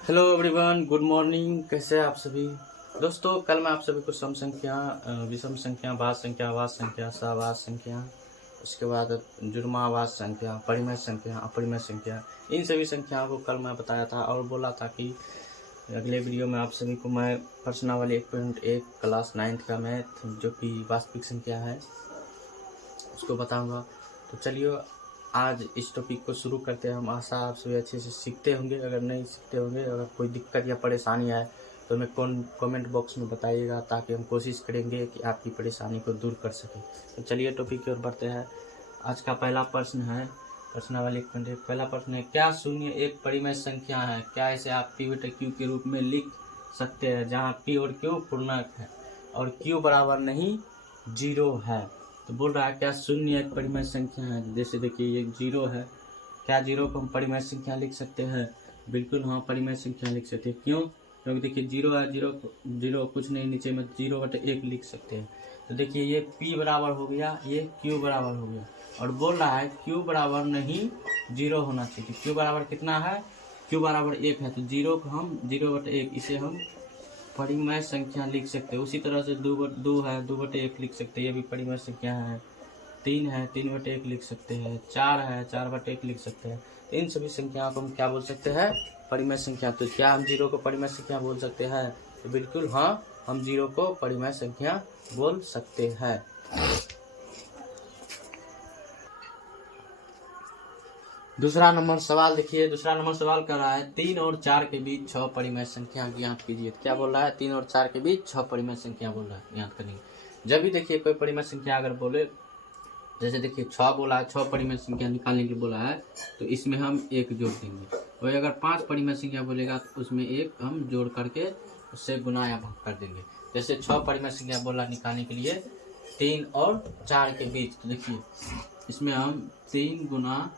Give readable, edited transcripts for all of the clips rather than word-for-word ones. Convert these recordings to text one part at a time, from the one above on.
Hello everyone, good morning. कैसे हैं आप सभी दोस्तों? कल मैं आप सभी को सम संख्या, विषम संख्या, भाज्य संख्या, अभाज्य संख्या, सहभाज्य संख्या, उसके बाद जुर्मावाच्य संख्या, परिमेय संख्या, अपरिमेय संख्या, इन सभी संख्याओं को कल मैं बताया था और बोला था कि अगले वीडियो में आप सभी को मैं प्रश्नावली 1.1 क्लास 9th का मैथ जो कि वास्तविक संख्या है उसको बताऊंगा। तो चलिए आज इस टॉपिक को शुरू करते हैं। हम आशा आप सभी अच्छे से सीखते होंगे। अगर नहीं सीखते होंगे, अगर कोई दिक्कत या परेशानी आए तो हमें कमेंट बॉक्स में बताइएगा, ताकि हम कोशिश करेंगे कि आपकी परेशानी को दूर कर सकें। तो चलिए टॉपिक की ओर बढ़ते हैं। आज का पहला प्रश्न है प्रश्नावली 1.1। पहला प्रश्न है, क्या शून्य एक परिमेय संख्या है? क्या इसे आप पी बटे क्यू के रूप में लिख सकते हैं, जहाँ पी और क्यू पूर्णांक है और क्यू बराबर नहीं 0 है? तो बोल रहा है क्या शून्य एक परिमेय संख्या है। जैसे देखिए ये 0 है, क्या 0 को हम परिमेय संख्या लिख सकते हैं? बिल्कुल हाँ, परिमेय संख्या लिख सकते हैं। क्यों? क्योंकि देखिए 0 है, 0 कुछ नहीं, नीचे में 0/1 लिख सकते हैं। तो देखिए ये p बराबर हो गया, ये q बराबर हो गया, और बोल रहा है q बराबर नहीं 0 होना चाहिए। q बराबर कितना है? q बराबर 1 है, तो 0 को हम 0/1 इसे हम परिमेय संख्या लिख सकते हैं। उसी तरह से 2 है, 2/1 लिख सकते हैं, ये भी परिमेय संख्या है। 3 है, 3/1 लिख सकते हैं। 4 है, 4/1 लिख सकते हैं। तो इन सभी संख्याओं को हम क्या बोल सकते हैं? परिमेय संख्या। तो क्या हम 0 को परिमेय संख्या बोल सकते हैं? तो बिल्कुल हाँ, हम 0 को परिमेय संख्या बोल सकते हैं। दूसरा नंबर सवाल देखिए। दूसरा नंबर सवाल कर रहा है 3 और 4 के बीच 6 परिमेय संख्या ज्ञात कीजिए। क्या बोल रहा है? 3 और 4 के बीच 6 परिमेय संख्या बोल रहा है, ज्ञात करेंगे। जब भी देखिए कोई परिमेय संख्या अगर बोले, जैसे देखिए 6 बोला है, 6 परिमेय संख्या निकालने के बोला है, तो इसमें हम 1 जोड़ देंगे। और अगर 5 परिमेय संख्या बोलेगा तो उसमें 1 हम जोड़ करके उससे गुना या भाग कर देंगे। जैसे 6 परिमेय संख्या बोला निकालने के लिए 3 और 4 के बीच, तो देखिए इसमें हम 3 गुना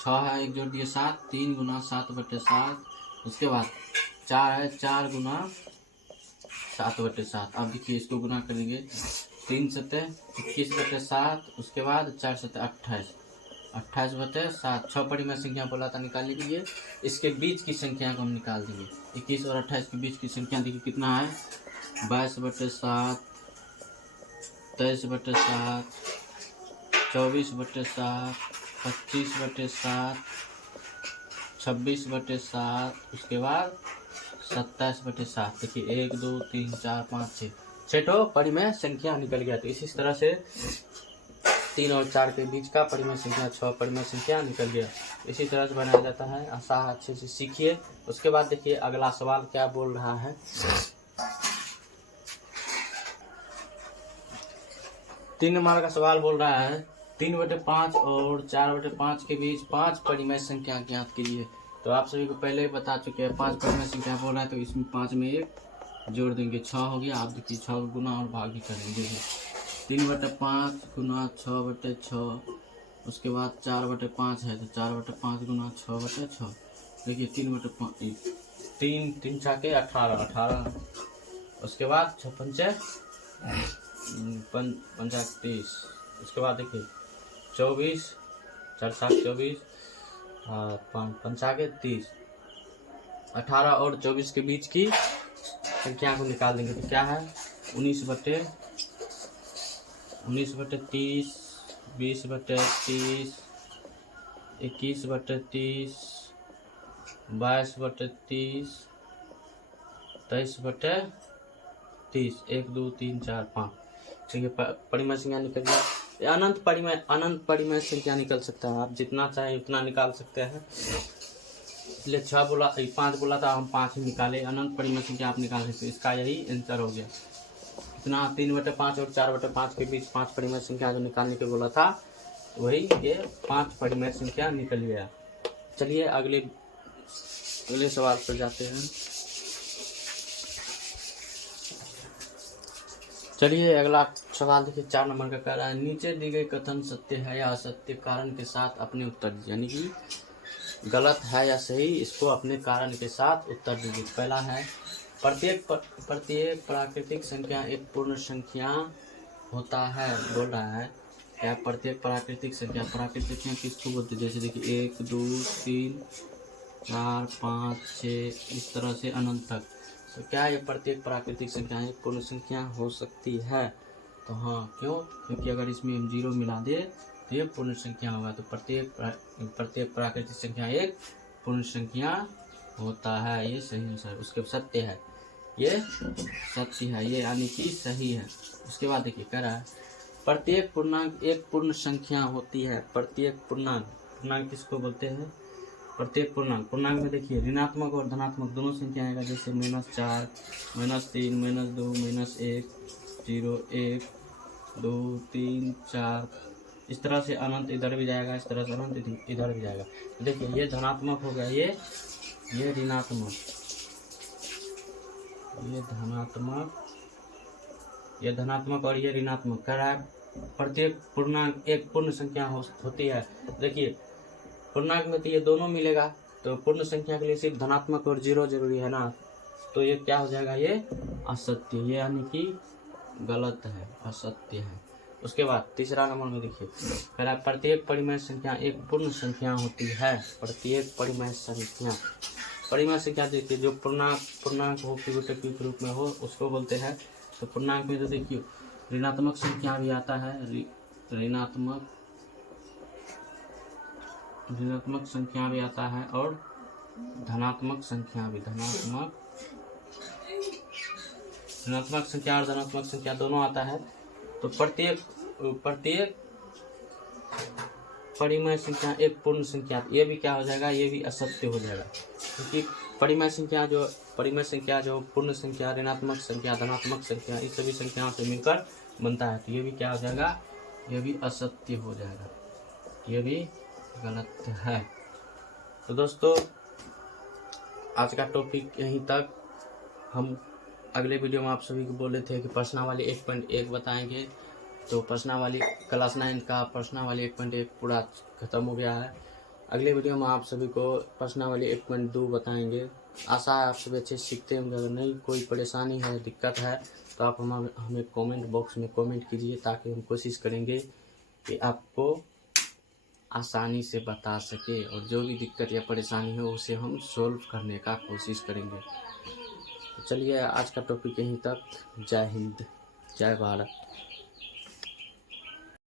6 है, 1 जोड़ दिए 7, 3 गुना 7/7। उसके बाद 4 है, 4 गुना 7/7। अब देखिए इसको गुना करेंगे, 3 सतह 21/7, उसके बाद 4 सतह 28, 28/7। 6 परिमेय संख्या बोला था निकालने के लिए, इसके बीच की संख्या को हम निकाल देंगे। 21 और 28 के बीच की संख्या देखिए कितना है? 22/7, 23/7, 24/7, 25/7, 26/7, उसके बाद 27/7। देखिए 1 2 3 4 5 6 परिमेय संख्या निकल गया। तो इसी तरह से 3 और 4 के बीच का परिमेय संख्या 6 परिमेय संख्या निकल गया। इसी तरह से बनाया जाता है। आशा अच्छे से सीखिए। उसके बाद देखिए अगला सवाल क्या बोल रहा है। 3 नंबर का सवाल बोल रहा है 3/5 और 4/5 के बीच 5 परिमेय संख्या ज्ञात कीजिए। तो आप सभी को पहले ही बता चुके हैं 5 परिमेय संख्या बोल रहा है, तो इसमें 5 में 1 जोड़ देंगे, 6 हो गया। आप देखिए 6 गुना और भाग भी करेंगे। 3/5 गुना 6/6, उसके बाद 4/5 है, तो 4/5 गुना 6/6। देखिए 3/5, 3 3 छाके 18, 18। उसके बाद 6 पंचे 30। उसके बाद देखिए 24, 4 7 24, 5 30। 18 और 24 के बीच की संख्या को निकाल देंगे। तो क्या है? 19/30, 20/30, 21/30, 22/30, 23/30, 1 2 3 4 5। देखिए परिमेय संख्या निकल गया। ये अनंत परिमेय संख्या निकल सकता है। आप जितना चाहे उतना निकाल सकते हैं। इसलिए 6 बोला, 5 बोला था, हम 5 ही निकाले। अनंत परिमेय संख्या आप निकाल सकते, इसका यही आंसर हो गया। इतना 3/5 और 4/5 के बीच 5 परिमेय संख्या जो निकालने के बोला था, वही ये 5 परिमेय संख्या निकल गया। चलिए अगले सवाल पर जाते हैं। चलिए अगला सवाल देखिए 4 नंबर का कह रहा है नीचे दी गई कथन सत्य है या असत्य, कारण के साथ अपने उत्तर दीजिए। यानी कि गलत है या सही, इसको अपने कारण के साथ उत्तर दीजिए। पहला है प्रत्येक प्राकृतिक संख्या एक पूर्ण संख्या होता है। बोल रहा है क्या प्रत्येक प्राकृतिक संख्या किसको बोलते हैं? जैसे देखिए 1 2 3 4, 5, 6 इस तरह से अनंत तक। तो क्या ये प्रत्येक प्राकृतिक संख्या एक पूर्ण संख्या हो सकती है? तो हाँ, क्यों? क्योंकि अगर इसमें हम 0 मिला दे तो ये पूर्ण संख्या होगा। तो प्रत्येक प्राकृतिक संख्या एक पूर्ण संख्या होता है। ये सही आंसर, उसके सत्य है, ये सत्य है, ये यानी कि सही है। उसके बाद देखिए कह रहा है प्रत्येक पूर्णांक एक पूर्ण संख्या होती है। प्रत्येक पूर्णांक किसको बोलते हैं? प्रत्येक पूर्णांक में देखिए ऋणात्मक और धनात्मक दोनों संख्या आएगा। जैसे -4, -3, -2, -1, 0, 1, 2, 3, 4 इस तरह से अनंत इधर भी जाएगा, इस तरह से अनंत इधर भी जाएगा। देखिए ये धनात्मक हो गया, ये ऋणात्मक, ये धनात्मक और ये ऋणात्मक। कह रहा है प्रत्येक पूर्णांक एक पूर्ण संख्या होती है। देखिए पूर्णांक में तो ये दोनों मिलेगा, तो पूर्ण संख्या के लिए सिर्फ धनात्मक और 0 जरूरी है ना। तो ये क्या हो जाएगा? ये असत्य, ये यानी कि गलत है, असत्य है। उसके बाद तीसरा नंबर में देखिए कह रहा है प्रत्येक परिमेय संख्या एक पूर्ण संख्या होती है। प्रत्येक परिमेय संख्या देखिए जो पूर्णांक हो, पिवोटेड के रूप में हो, उसको बोलते हैं। तो पूर्णांक में तो देखिए ऋणात्मक संख्या भी आता है, ऋणात्मक संख्या भी आता है और धनात्मक संख्या भी, ऋणात्मक संख्या और धनात्मक संख्या दोनों आता है। तो प्रत्येक परिमेय संख्या एक पूर्ण संख्या, ये भी क्या हो जाएगा? ये भी असत्य हो जाएगा। क्योंकि परिमेय संख्या जो पूर्ण संख्या, ऋणात्मक संख्या, धनात्मक संख्या इस सभी संख्याओं से मिलकर बनता है। तो ये भी क्या हो जाएगा? ये भी असत्य हो जाएगा, ये भी गलत है। तो दोस्तों आज का टॉपिक यहीं तक। हम अगले वीडियो में आप सभी को बोले थे कि प्रश्नावली 1.1 बताएंगे। तो प्रश्नावली क्लास 9 का प्रश्नावली 1.1 पूरा खत्म हो गया है। अगले वीडियो में आप सभी को प्रश्नावली 1.2 बताएंगे। आशा है आप सभी अच्छे सीखते होंगे। अगर नहीं कोई परेशानी है, दिक्कत है तो आप हमें कमेंट बॉक्स में कमेंट कीजिए, ताकि हम कोशिश करेंगे कि आपको आसानी से बता सके, और जो भी दिक्कत या परेशानी हो उसे हम सोल्व करने का कोशिश करेंगे। तो चलिए आज का टॉपिक यहीं तक। जय हिंद, जय भारत।